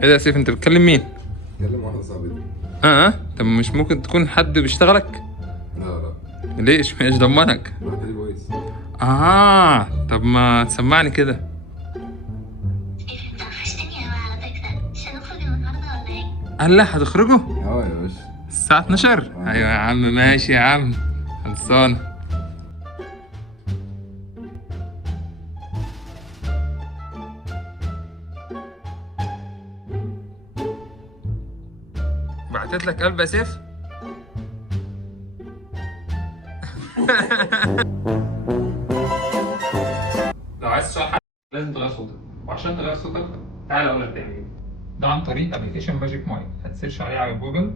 ايه ده يا سيف، انت بتكلم مين؟ بتكلم واحدة صاحبتي. طب مش ممكن تكون حد بيشتغلك؟ لا لا، ليش مش ضمنك؟ الواحدة دي كويس. طب ما تسمعني كده. انت وحشتني قوي على فكرة، مش هنخرج النهاردة ولا ايه؟ قال لا هتخرجوا يا باشا. الساعة 12. ايوه يا عم، ماشي يا عم، خلصانة. بعتت لك قلب يا سيف. لو عايز تشرح حاجة لازم تغير صوتك، وعشان تغير صوتك تعالى اقول لك تعمل ايه. ده عن طريق ابلكيشن ماجيك مايك، هتسيرش عليه على جوجل،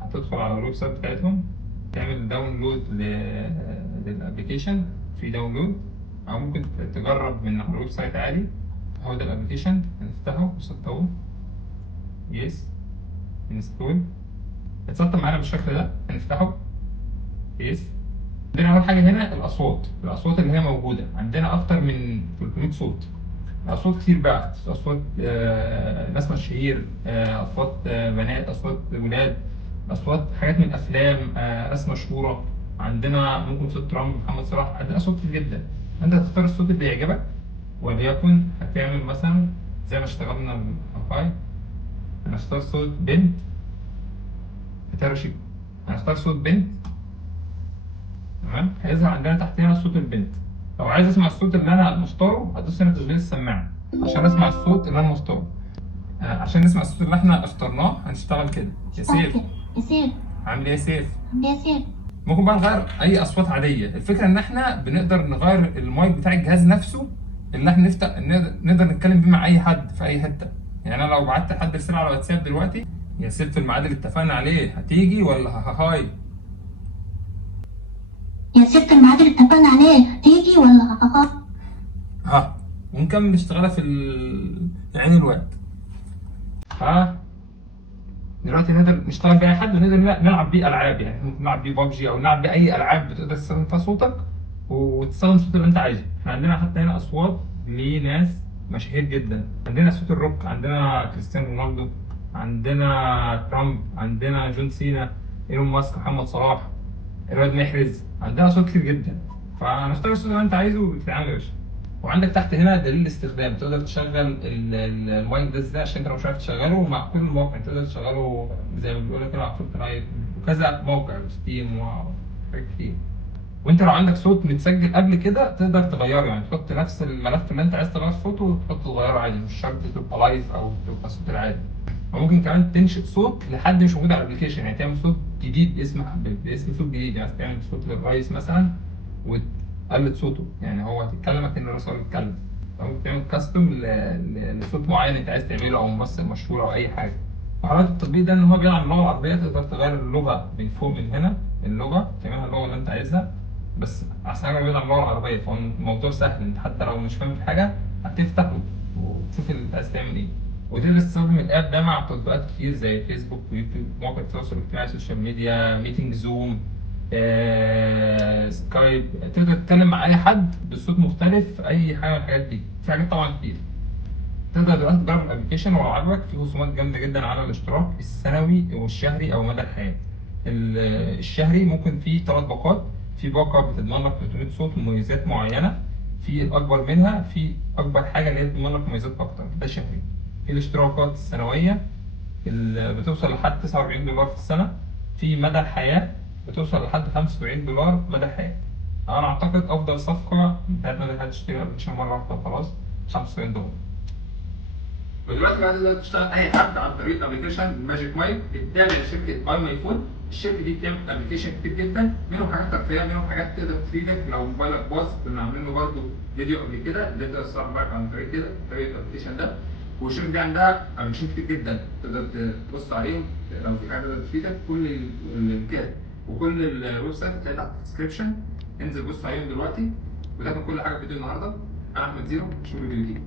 هتدخل على الويب سايت بتاعتهم، تعمل داونلود للابلكيشن في داونلود، او ممكن تجرب من على الويب سايت عادي. هو ده الابلكيشن، هنفتحه وسطبه، يس، انستول، اتسطب معانا بالشكل ده، هنفتحه، يس. عندنا اول حاجه هنا الاصوات اللي هي موجوده عندنا اكتر من 300 صوت. اصوات كتير بقى، اصوات ناس مشاهير، اصوات بنات، اصوات ولاد، اصوات حاجات من افلام، ناس مشهوره. عندنا ممكن صوت ترامب، محمد صلاح، عندنا اصوات كتير جدا. انت هتختار الصوت اللي يعجبك، وليكن هتعمل مثلا زي ما اشتغلنا بالهاي، هنختار صوت بنت بترشي، هنختار صوت بنت، تمام. هيظهر عندنا تحت هنا صوت البنت. لو عايز اسمع الصوت اللي انا مختاره هدوس هنا تشغيل السماعه عشان اسمع الصوت اللي انا مختاره. عشان نسمع الصوت اللي احنا اخترناه هنشتغل كده. يا سيف، يا سيف، عامل ايه يا سيف؟ يا سيف. ممكن بقى نغير اي اصوات عاديه. الفكره ان احنا بنقدر نغير المايك بتاع الجهاز نفسه، اللي احنا نقدر نتكلم بيه مع اي حد في اي حته. يعني انا لو بعت لحد رساله على واتساب دلوقتي، يا سيف في الميعاد اللي اتفقنا عليه هتيجي ولا هاي؟ يا ست، الميعاد اللي اتفقنا عليه هتيجي ولا هاها؟ ها، ونكمل اشتغالها في عين الوقت. دلوقتي نقدر نشتغل بأي حد، ونقدر نلعب بيه ألعاب. يعني ممكن نلعب بيه بابجي، أو نلعب بيه أي ألعاب بتقدر تستخدم فيها صوتك وتستخدم الصوت اللي أنت عايزه. احنا عندنا حتى هنا أصوات لناس مشاهير جدا. عندنا صوت الروك، عندنا كريستيانو رونالدو، عندنا ترامب، عندنا جون سينا، ايلون ماسك، محمد صلاح، رياض محرز. عندنا صوت كتير جدا، فهنختار الصوت اللي انت عايزه وتتعامل يا باشا. وعندك تحت هنا دليل الاستخدام، تقدر تشغل المايك ده ازاي عشان انت لو مش عارف تشغله مع كل المواقع. تقدر تشغله زي ما بيقول لك على فورتنايت وكذا موقع، ستيم وحاجات كتير. وانت لو عندك صوت متسجل قبل كده تقدر تغيره، يعني تحط نفس الملف اللي انت عايز تغير صوته وتحط تغيره عادي، مش شرط تبقى لايف او تبقى الصوت العادي. وممكن كمان تنشئ صوت لحد مش موجود على الابلكيشن، يعني تعمل صوت جديد باسم صوت جديد. يعني تعمل صوت للرئيس مثلا وتقلد صوته، يعني هو هتتكلم كأن الرئيس هو اللي بيتكلم. فممكن تعمل كاستم لصوت معين انت عايز تعمله، او ممثل مشهور او اي حاجه. وحلاوه التطبيق ده ان هو بيلعب اللغه العربيه، تقدر تغير اللغه من فوق من هنا، اللغه تعملها اللغه اللي انت عايزها. بس احسن حاجه بيلعب اللغه العربيه، فالموضوع سهل. انت حتى لو مش فاهم في حاجه هتفتح وتشوف اللي عايز تعمل ايه. وتقدر تستخدم الاب ده مع تطبيقات كتير زي فيسبوك ويوتيوب، مواقع التواصل الاجتماعي، سوشيال ميديا، ميتنج، زوم، سكايب. تقدر تتكلم مع اي حد بصوت مختلف في اي حاجه من الحاجات دي. في حاجات طبعا كتير. تقدر دلوقتي تجرب الابلكيشن، ولو عجبك في خصومات جامده جدا على الاشتراك السنوي والشهري او مدى الحياه. الشهري ممكن فيه 3 باقات. في باقه بتضمن لك 300 صوت ومميزات معينه، في الاكبر منها، في اكبر حاجه اللي هي بتضمن لك مميزات اكتر، ده شهري. في الاشتراكات السنويه اللي بتوصل لحد $49 في السنه. في مدى الحياه بتوصل لحد $75 مدى الحياه. انا اعتقد افضل صفقه انت مدى تشتري الابلكيشن مره واحده وخلاص، $75. ودلوقتي بقى تقدر تشتغل اي حد عن طريق ابلكيشن ماجيك مايك التابع لشركه اي ماي فون. الشركه دي بتعمل ابلكيشن كتير جدا، منهم حاجات ترفيهيه، منهم حاجات تقدر تفيدك لو موبايلك باظ. كنا عاملين له برضه فيديو قبل كده اللي تقدر تصرف بقى عن طريق كده، طريقه الابلكيشن ده. والشركه دي عندها ابلكيشن كتير جدا تقدر تبص عليهم لو في حاجه تقدر تفيدك. كل اللينكات وكل الويب سايت هتلاقي تحت الديسكربشن، انزل بص عليهم دلوقتي. وده كان كل حاجه في فيديو النهارده. انا احمد زيرو، اشوفك فيديو جديد.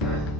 سلام.